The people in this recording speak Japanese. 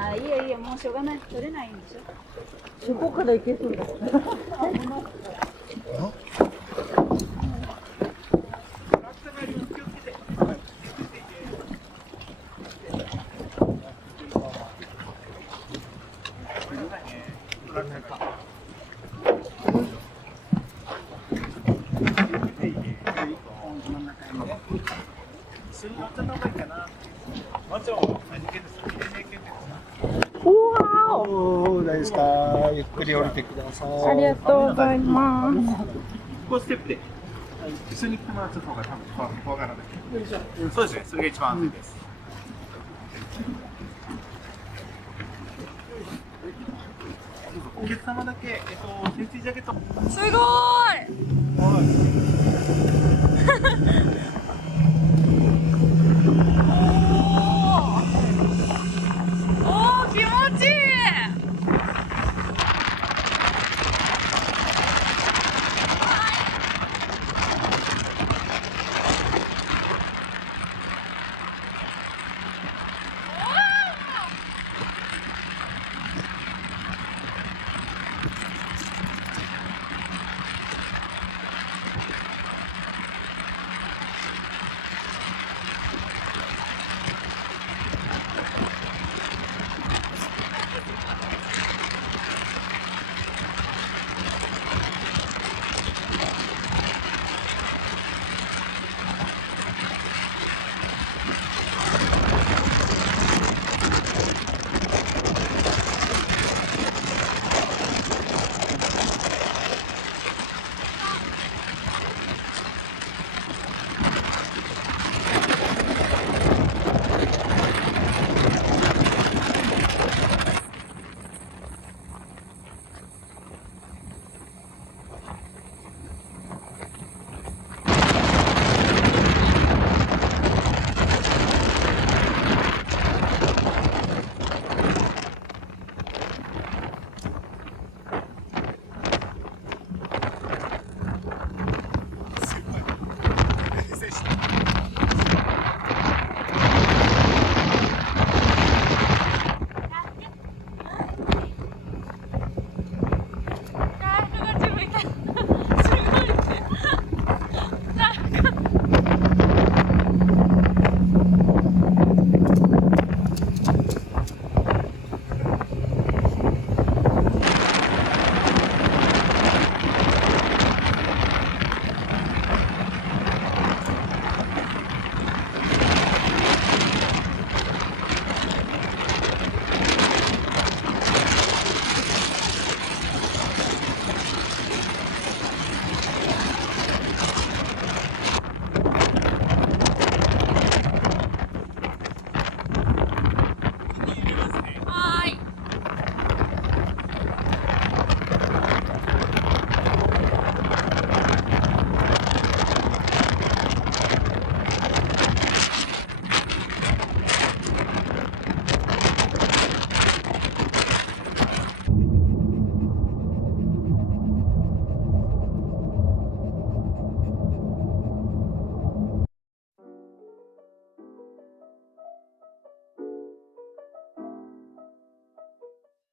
あ、いいえいいえ、もうしょうがない。取れないんでしょ。そこから行けそうだ。おー、大丈夫ですか。ゆっくり降りてください。ありがとうございます。こうステップで一緒に来てもらった方が多分怖がらない。そうですね。それが一番安全です。お客様だけセーフティージャケット。すごーい。